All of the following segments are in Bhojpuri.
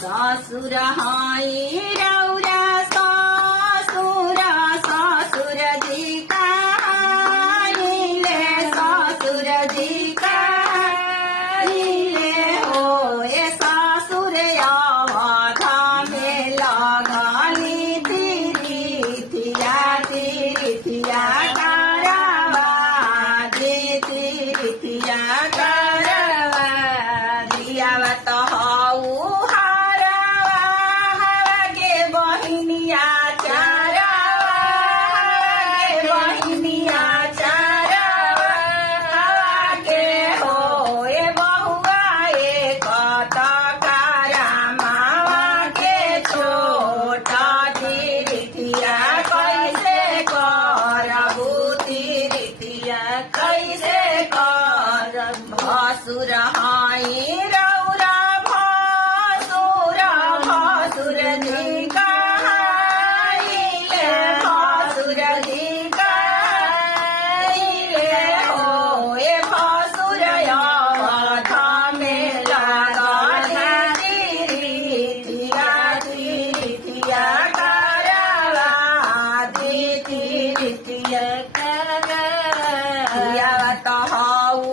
ससुर हाई रौरा ससुर ससुर जी कहानीले ससुर जी कहानीले हो ए ससुर अवध में लगनी तिरिथिया तिरिथिया करवा दे तिरिथिया करवा दियावा तो हऊ भसुर हाई रौरा भसुर भसुर जी कहानीले भसुर जी कहानीले हो ए भसुर अवध में लगनी तिरिथिया तिरिथिया करवा दे तिरिथिया करवा तो हऊ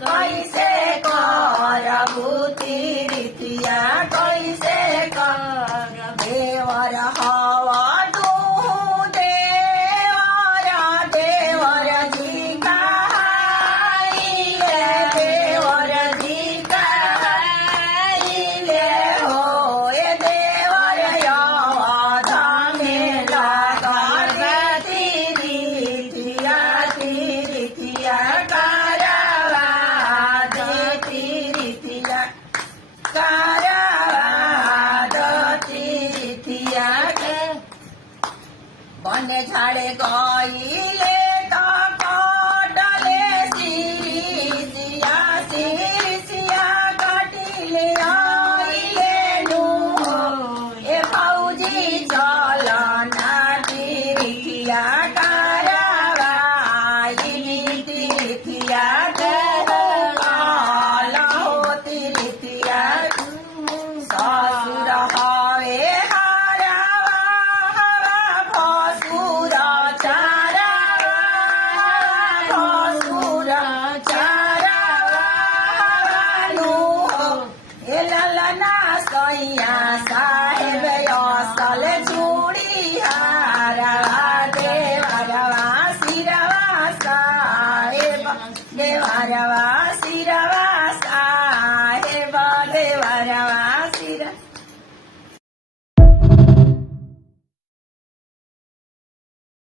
कैसे करबू तिरिथिया कैसे कर देवर हवा तू देवर देवर जी कहानीले देवर जी कहानीले हो ए देवर अवध में लगनी तिरिथिया तिरिथिया बन झाड़े गईले तो कटले सिरिसिया सिरिसिया कटिले आइले नु ए फौजी चल ना तिरिथिया करवा तिरिथिया ससुर हवे साहेब असल चूड़ी हारवा देवरवा सिरवा साहेब देवरवा सिरवा